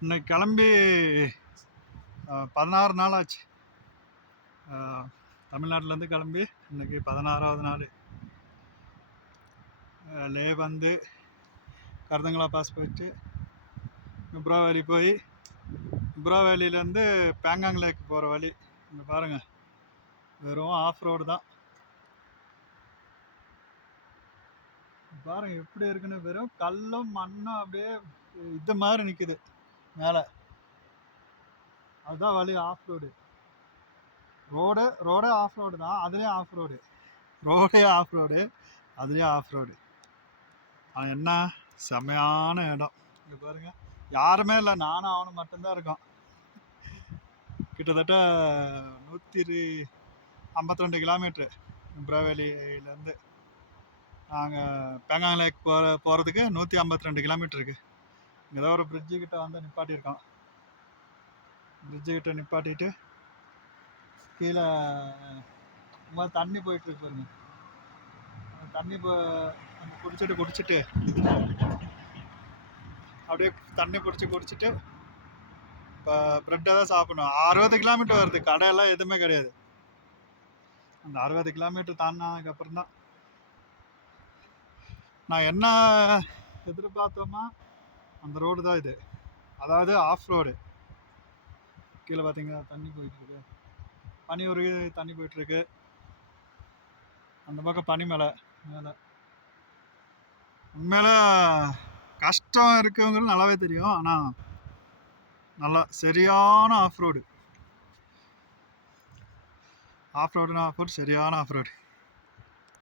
இன்னைக்கு கிளம்பி 16 நாள் ஆச்சு. தமிழ்நாட்டிலேருந்து கிளம்பி இன்னைக்கு 16வது நாள். லே வந்து கருதங்களா பாஸ் போயிட்டு நுப்ரா வேலி போய் நுப்ரா வேலியிலேருந்து பேங்காங் லேக் போகிற வழி. இங்கே பாருங்கள், வெறும் ஆஃப் ரோடு தான். பாருங்கள் எப்படி இருக்குன்னு, வெறும் கல்லும் மண்ணும் அப்படியே இது மாதிரி நிற்குது மேலே. அதுதான் வழி, ஆஃப் ரோடு. ரோடே ஆஃப் ரோடு தான், அதுலேயும் ஆஃப் ரோடு. ரோடே ஆஃப் ரோடு, அதுலேயும் ஆஃப் ரோடு. என்ன செமையான இடம். இங்கே பாருங்க, யாருமே இல்லை, நானும் அவனும் மட்டும்தான் இருக்கோம். கிட்டத்தட்ட 152 கிலோமீட்ரு நுப்ராவேலியிலேருந்து நாங்கள் பேங்காங் லேக் போகிறதுக்கு 152 கிலோமீட்டர் இருக்குது. இங்கே தான் ஒரு பிரிட்ஜு கிட்ட வந்து நிப்பாட்டியிருக்கோம். பிரிட்ஜு கிட்ட நிப்பாட்டிட்டு கீழே தண்ணி போயிட்டுருக்கு பாருங்க. தண்ணி குடிச்சிட்டு அப்படியே தண்ணி குடிச்சிட்டு இப்போ ப்ரெட்டை தான் சாப்பிடணும். 60 கிலோமீட்டர் வருது, கடையெல்லாம் எதுவுமே கிடையாது. அந்த 60 கிலோமீட்டர் தாண்டினதுக்கப்புறம் தான் நான் என்ன எதிர்பார்த்தோமா அந்த ரோடு தான் இது. அதாவது ஆஃப் ரோடு. கீழே பார்த்தீங்கன்னா தண்ணி போயிட்டுருக்கு, பனி உருகி தண்ணி போயிட்டுருக்கு. அந்த பக்கம் பனி மேலே உண்மையில கஷ்டம் இருக்கவங்களுக்கு நல்லாவே தெரியும். ஆனால் நல்லா சரியான ஆஃப் ரோடுனா சரியான ஆஃப் ரோடு.